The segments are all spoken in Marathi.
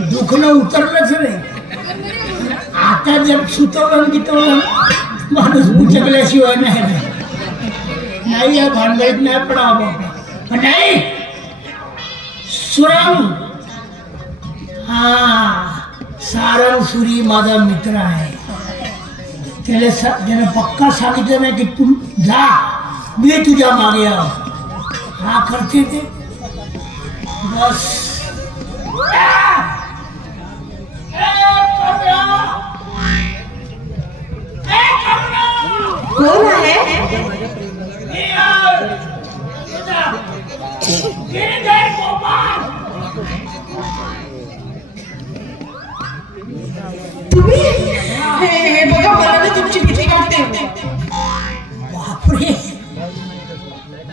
दुखणं उतरलंच नाही. आता जर सुतवलं गितवलं माणूस उचकल्याशिवाय नाही नाही या भांडायत नाही पण बाबा पण नाही सुराम हा सारंग सुरी माझा मित्र आहे. त्याला सा- त्याने पक्का सांगितलं नाही की तू जा मी तुझ्या मागे हा करते ते. बस.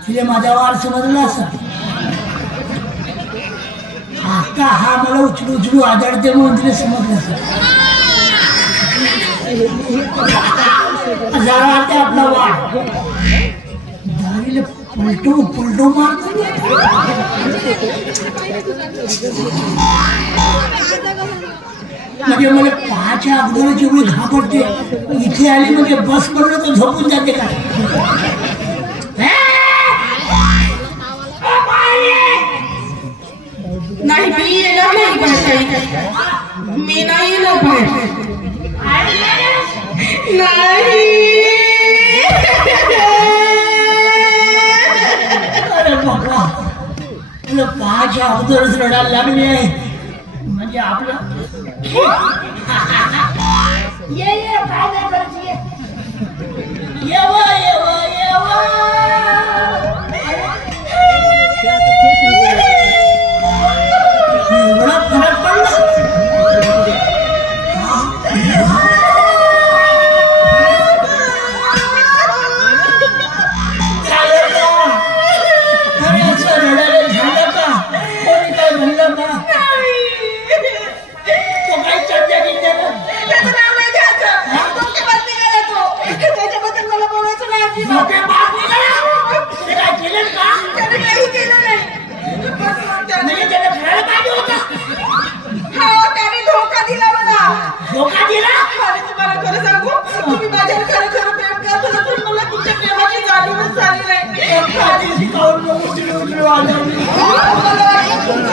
तिला माझा वार समजला असा आता हा मला उचलू उचलू आदळते म्हणून तिला समजलं असं जरा ते आपला वाट दारीला पलटो पलटो मारतो. म्हणजे मला पाहाच्या अगोदर एवढी घाबरते. इथे आली म्हणजे बस पडलं तर झोपून जाते का? बाहेर काही मी नाही येणार बाहेर नाही अरे बाबा तुला पाहाच्या अगोदरच रडायला लागली आहे म्हणजे आपलं ये ये काय नाही करायचं ये। येव येव येव एवढा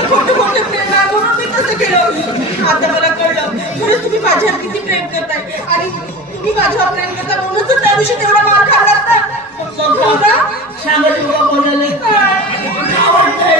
खोटं खोटं प्रेम म्हणून मी तसं केलं. आता मला कळलं म्हणून तुम्ही माझ्यावर किती प्रेम करताय आणि तुम्ही माझ्यावर प्रेम करता म्हणूनच तर त्या दिवशी तेवढा मार खाल्लात ना हो तुला बोलायला आवडतंय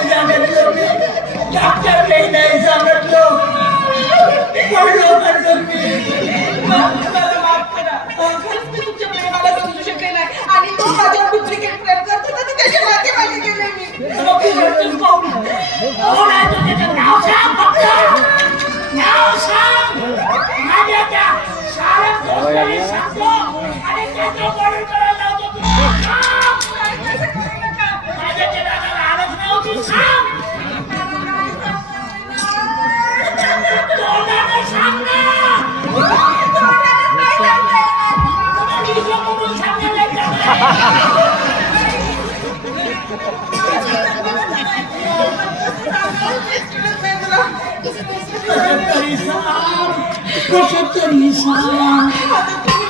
कसं तरी सांगते.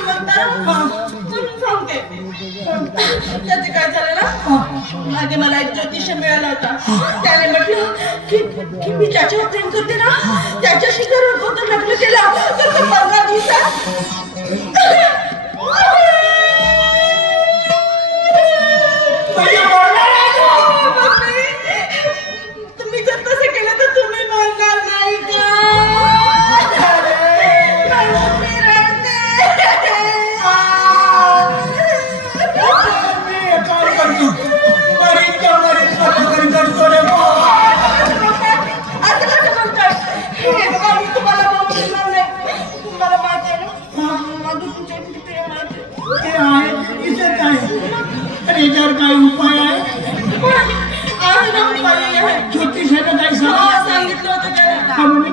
त्याचं काय झालं ना मागे मला एक ज्योतिष मिळाला होता त्याने म्हटलं की की मी ज्याच्यावर प्रेम करते ना त्याच्याशी जर होतं लग्न केलं तर पंधरा दिवसात याच्यावर काय उपाय आहे. ज्योतिषानं काय हो, सांग सांगितलं होतं त्याने. का म्हणे?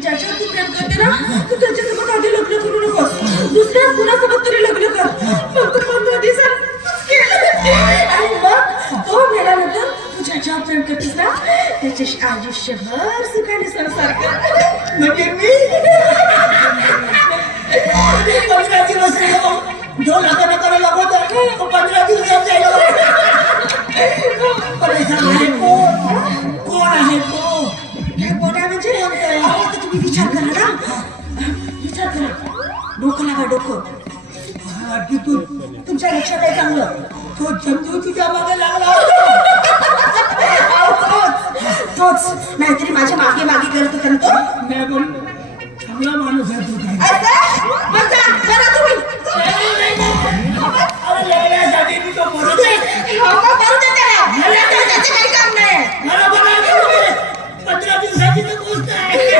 ज्याच्यावर तू प्रेम करते ना तू त्याच्यासोबत आधी लग्न करू नकोस. दुसऱ्या कुणासोबत तरी लग्न कर. फक्त पंधरा दिवसात आणि मग तो गेल्यानंतर तू ज्याच्यावर प्रेम करतेस ना त्याच्याशी आयुष्यभर सुखाने संसार कर. म्हणजे मी. पंधरा दिवस राहिलो. दोन हजार करायला लागत पंधरा दिवसात जायला परेशान आहे कोण कोण आहे तो काय बोला म्हणजे अहो, आता तुम्ही विचार करा ना विचार करा डोकं लावा डोकं हा, तिथून तुमच्या लक्षात आहे चांगलं तो चंदू तुझ्या मागे लागला अहो, तोच तोच नाहीतरी माझ्या मागे मागे करत होता ना तो नाही पण चांगला माणूस आहे तो काही असं? मग जा, करा तुम्ही. लग्नासाठी मी तो आहे. हो, त्याला. मला तर त्याचं काही काम नाही. मला बघायचं होतं. पंधरा दिवसाची तर गोष्ट आहे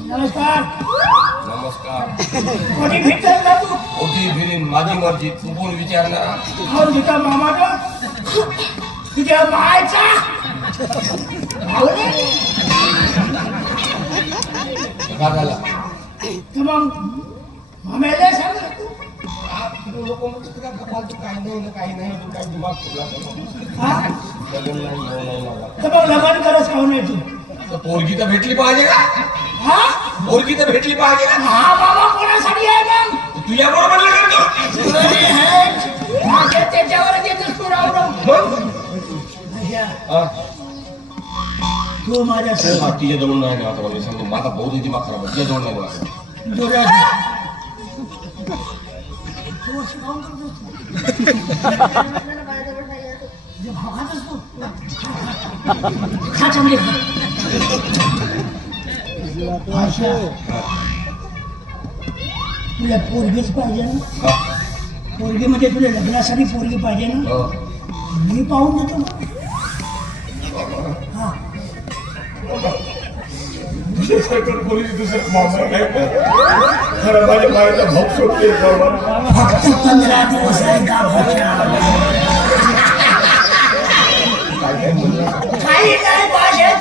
नमस्कार नमस्कार कोणी भेटत का तू होती फिरीन माझी मर्जी तू कोण विचारणार हो तुझा मामा का तुझ्या मायचा भाऊ नाही? तर मग मामेला सांग ना तू. लोक म्हणतात का काही नाही ना काही नाही तू काही दिमाग? हा? लग्न नाही नाही मला. तर मग लग्न करत खाऊ तू तर पोरगी तर भेटली पाहिजे का? हा? पोरगी तर भेटली पाहिजे का? हा बाबा कोणासाठी आहे मग? तुझ्या बरोबर लग्न कर. अरे माझ्या त्याच्यावर येतोस तू अ, तू माझ्या तिच्या जवळ नाही आता मला सांगतो माझा खराब. तिच्या जवळ नाही. खा चांगले. आशा, तुला पोरगीच पाहिजे ना? पोरगी म्हणजे तुला लग्नासाठी पोरगी पाहिजे ना? हो. मी पाहून देतो हा. फक्त पंधरा दिवस आहे का भाषा काय काय म्हणलं? काही नाही भाषा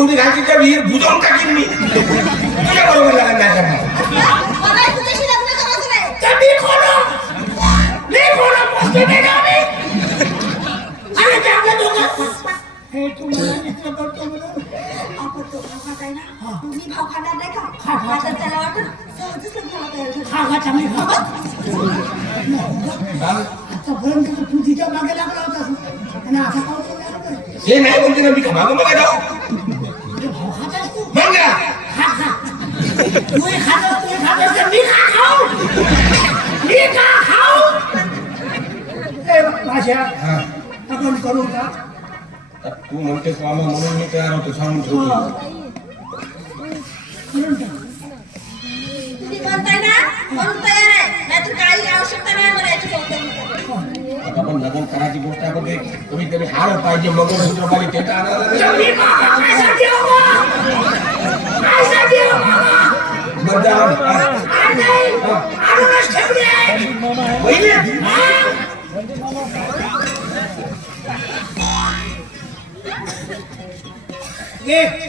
उडी घालची त्या विहीर बुजवून टाकीन मी. तुझ्या बरोबर लग्न नाही. करणार ते हे हा? तिच्यामागे लागला होतास. आणि आता काय होतं? ते नाही म्हणते ना मी का मागून बघा जाऊ. खातास तू मग का? खा खा तूही खातास तूही खातास तर मी का खाऊ मी का खाऊ ए भाषा हा. आपण करू का तू म्हणतेस मामा म्हणून मी तयार होतो सांगून ठेवतो करून टाक तुम्ही म्हणताय ना, म्हणून तयार आहे. नाहीतर काही आवश्यकता नाही मला याच्यासोबत लग्न करायची. आता पण लग्न करायची गोष्ट आहे पण ते कमीत कमी हार पाहिजे मंगळसूत्र पाहिजे ते ये